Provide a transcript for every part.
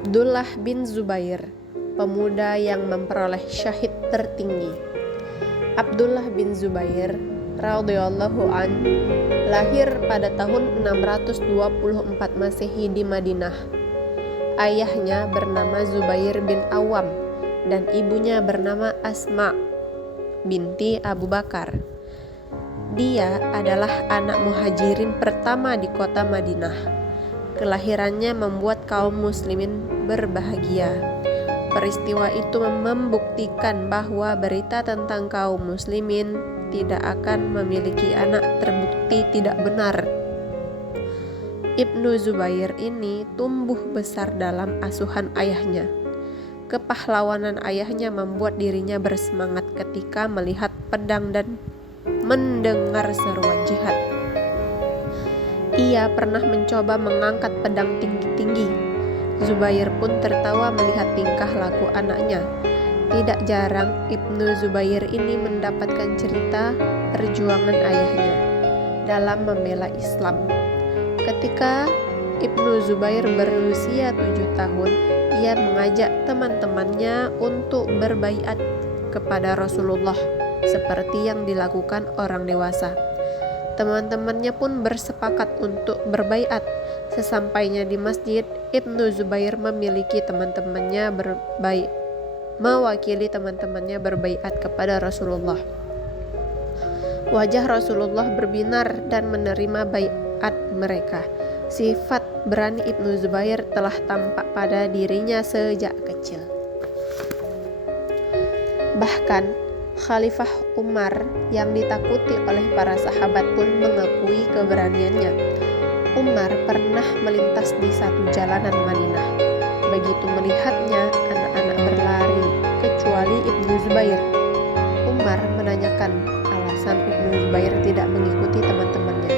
Abdullah bin Zubair, pemuda yang memperoleh syahid tertinggi. Abdullah bin Zubair radhiyallahu an lahir pada tahun 624 Masehi di Madinah. Ayahnya bernama Zubair bin Awam dan ibunya bernama Asma binti Abu Bakar. Dia adalah anak muhajirin pertama di kota Madinah. Kelahirannya membuat kaum muslimin berbahagia. Peristiwa itu membuktikan bahwa berita tentang kaum muslimin tidak akan memiliki anak terbukti tidak benar. Ibnu Zubair ini tumbuh besar dalam asuhan ayahnya. Kepahlawanan ayahnya membuat dirinya bersemangat ketika melihat pedang dan mendengar seruan jihad. Ia pernah mencoba mengangkat pedang tinggi-tinggi. Zubair pun tertawa melihat tingkah laku anaknya. Tidak jarang Ibnu Zubair ini mendapatkan cerita perjuangan ayahnya dalam membela Islam. Ketika Ibnu Zubair berusia 7 tahun, ia mengajak teman-temannya untuk berbaiat kepada Rasulullah seperti yang dilakukan orang dewasa. Teman-temannya pun bersepakat untuk berbaiat. Sesampainya di masjid, Ibnu Zubair mewakili teman-temannya berbaiat kepada Rasulullah. Wajah Rasulullah berbinar dan menerima baiat mereka. Sifat berani Ibnu Zubair telah tampak pada dirinya sejak kecil. Bahkan Khalifah Umar yang ditakuti oleh para sahabat pun mengakui keberaniannya. Umar pernah melintas di satu jalanan Madinah. Begitu melihatnya, anak-anak berlari, kecuali Ibnu Zubair. Umar menanyakan alasan Ibnu Zubair tidak mengikuti teman-temannya.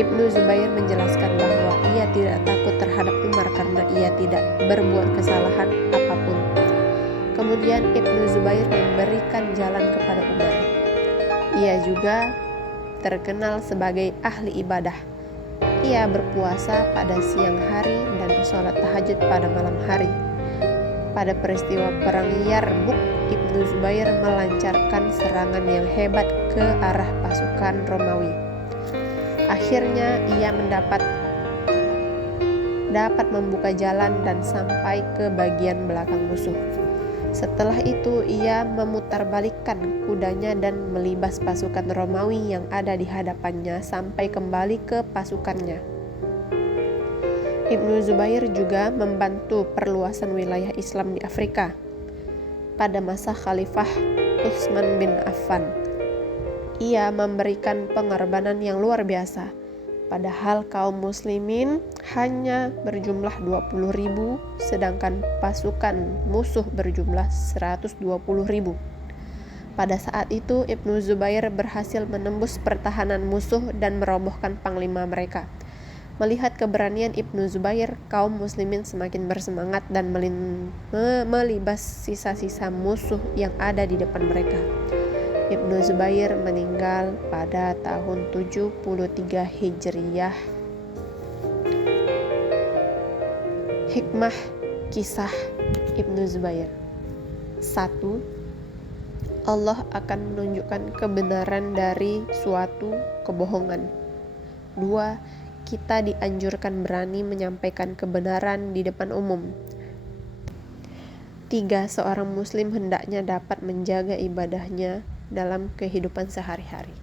Ibnu Zubair menjelaskan bahwa ia tidak takut terhadap Umar karena ia tidak berbuat kesalahan apapun. Kemudian Ibnu Zubair memberikan jalan kepada Umar. Ia juga terkenal sebagai ahli ibadah. Ia berpuasa pada siang hari dan sholat tahajud pada malam hari. Pada peristiwa perang Yarmuk, Ibnu Zubair melancarkan serangan yang hebat ke arah pasukan Romawi. Akhirnya ia dapat membuka jalan dan sampai ke bagian belakang musuh. Setelah itu ia memutarbalikkan kudanya dan melibas pasukan Romawi yang ada di hadapannya sampai kembali ke pasukannya. Ibnu Zubair juga membantu perluasan wilayah Islam di Afrika pada masa Khalifah Utsman bin Affan. Ia memberikan pengorbanan yang luar biasa. Padahal kaum muslimin hanya berjumlah 20.000, sedangkan pasukan musuh berjumlah 120.000. Pada saat itu Ibnu Zubair berhasil menembus pertahanan musuh dan merobohkan panglima mereka. Melihat keberanian Ibnu Zubair, kaum muslimin semakin bersemangat dan melibas sisa-sisa musuh yang ada di depan mereka. Ibnu Zubair meninggal pada tahun 73 Hijriyah. Hikmah kisah Ibnu Zubair. 1. Allah akan menunjukkan kebenaran dari suatu kebohongan. 2. Kita dianjurkan berani menyampaikan kebenaran di depan umum. 3. Seorang muslim hendaknya dapat menjaga ibadahnya dalam kehidupan sehari-hari.